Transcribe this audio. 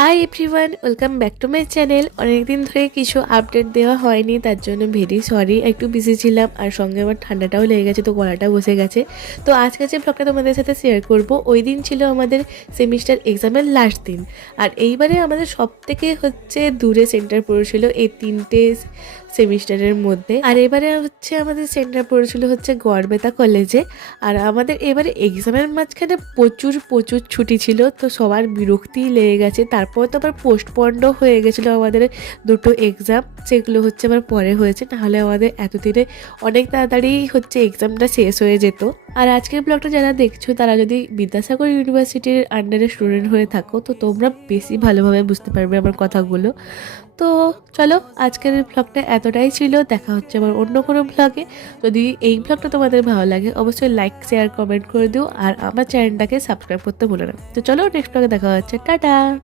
Hi everyone, welcome back to my channel. অনেকদিন ধরে কিছু আপডেট দেওয়া হয়নি, তার জন্য ভেরি সরি। একটু বিজি ছিলাম, আর সঙ্গে আমার ঠান্ডাটাও লেগে গেছে, তো গলাটা বসে গেছে। তো আজকে যে ব্লগটা তোমাদের সাথে শেয়ার করব, ওই দিন ছিল আমাদের সেমিস্টার এক্সামের লাস্ট দিন। আর এইবারে আমাদের সব থেকে দূরে সেন্টার পড়েছিল এই তিনটে সেমিস্টারের মধ্যে। আর এবারে আমাদের সেন্টার পড়েছিল গড়বেতা কলেজে। আর আমাদের এবারে এক্সামের মাঝখানে প্রচুর প্রচুর ছুটি ছিল, তো সবার বিরক্তি লেগে গেছে। তারপর তো আবার পোস্টপন্ড হয়ে গেছিলো আমাদের দুটো এক্সাম, সেগুলো আবার পরে হয়েছে, নাহলে আমাদের এতদিনে অনেক তাড়াতাড়ি এক্সামটা শেষ হয়ে যেত। আর আজকের ব্লগটা যারা দেখছো, তারা যদি বিদ্যাসাগর ইউনিভার্সিটির আন্ডারে স্টুডেন্ট হয়ে থাকো, তো তোমরা বেশি ভালোভাবে বুঝতে পারবে আমার কথাগুলো। তো চলো, আজকের ব্লগটা এতটাই ছিল। দেখা হচ্ছে আবার অন্য কোনো ব্লগে। যদি এই ব্লগটা তোমাদের ভালো লাগে, অবশ্যই লাইক, শেয়ার, কমেন্ট করে দিও। আর আমার চ্যানেলটাকে সাবস্ক্রাইব করতে ভুলো না। তো চলো, নেক্সট ব্লগে দেখা হচ্ছে। টাটা।